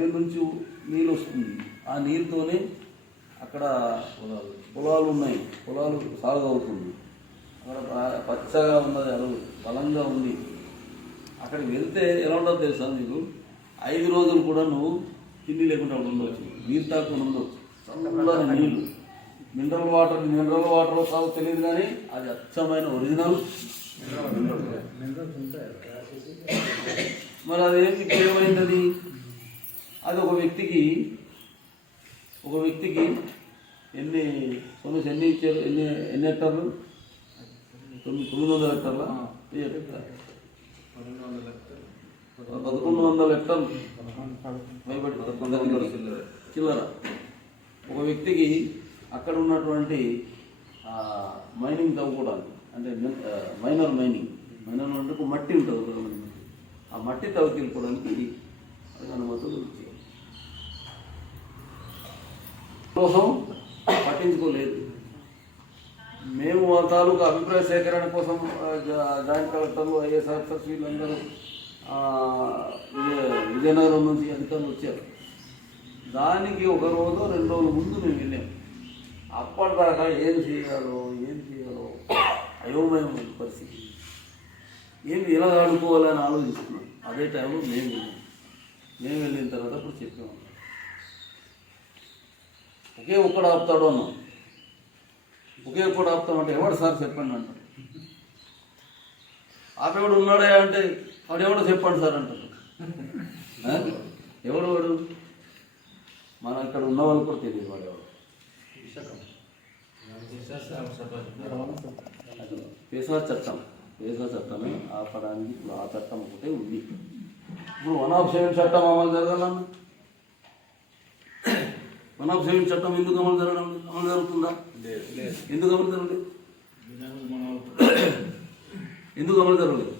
నీళ్ళ నుంచి నీళ్ళు వస్తుంది. ఆ నీళ్ళతోనే అక్కడ పొలాలు ఉన్నాయి, పొలాలు సాగు అవుతుంది. అక్కడ పచ్చగా ఉన్నది, అడవులు బలంగా ఉంది. అక్కడికి వెళ్తే ఎలా ఉంటుందో తెలుసా నీకు? 5 రోజులు కూడా నువ్వు తిండి లేకుండా ఉండవచ్చు, నీరు తాకుండా ఉండవచ్చు. చల్లని నీళ్ళు, మినరల్ వాటర్ కావు తెలియదు, కానీ అది అచ్చమైన ఒరిజినల్ మరి అదేంటి ఏమైంది? అది ఒక వ్యక్తికి ఎన్ని ఇచ్చారు? ఎన్ని హెక్టార్లు? 900 హెక్టార్లా? 1100 హెక్టార్లు చిల్లర. ఒక వ్యక్తికి అక్కడ ఉన్నటువంటి మైనింగ్ తవ్వుకోవడానికి, అంటే మైనర్ అంటే మట్టి ఉంటుంది, ఆ మట్టి తవ్వుకెళ్ళిపోవడానికి అది అనుమతులు ఇచ్చారు. కోసం పట్టించుకోలేదు. మేము ఆ తాలూకా అభిప్రాయ సేకరణ కోసం జాయింట్ కలెక్టర్లు, ఐఏఎస్ ఆఫీసర్స్ వీళ్ళందరూ విజయనగరం నుంచి అధికారులు వచ్చారు. దానికి 1 రోజు 2 రోజుల ముందు మేము వెళ్ళాము. అప్పటిదాకా ఏం చేయాలో అయోమయం పరిస్థితి, ఎలా ఆడుకోవాలని ఆలోచిస్తున్నాం. అదే టైంలో మేము వెళ్ళిన తర్వాత అప్పుడు చెప్పాము, ఒక్కడు ఆపుతాడు అన్నాం. ఒక్కడు ఆపుతామంటే ఎవడు సార్ చెప్పండి అంటారు. ఆపేవాడు ఉన్నాడే అంటే వాడెవడో చెప్పండి సార్ అంటారు. ఎవడు మనం ఇక్కడ ఉన్న వాళ్ళు కూడా తెలియదు వాడెవడు. పేసా చట్టమే ఆపడానికి ఇప్పుడు ఆ చట్టం ఒకటే ఉంది. ఇప్పుడు 107 చట్టం అమలు జరగాలన్నా 107 చట్టం ఎందుకు అమలు జరుగుతుందా? ఎందుకు అమలు జరగలేదు?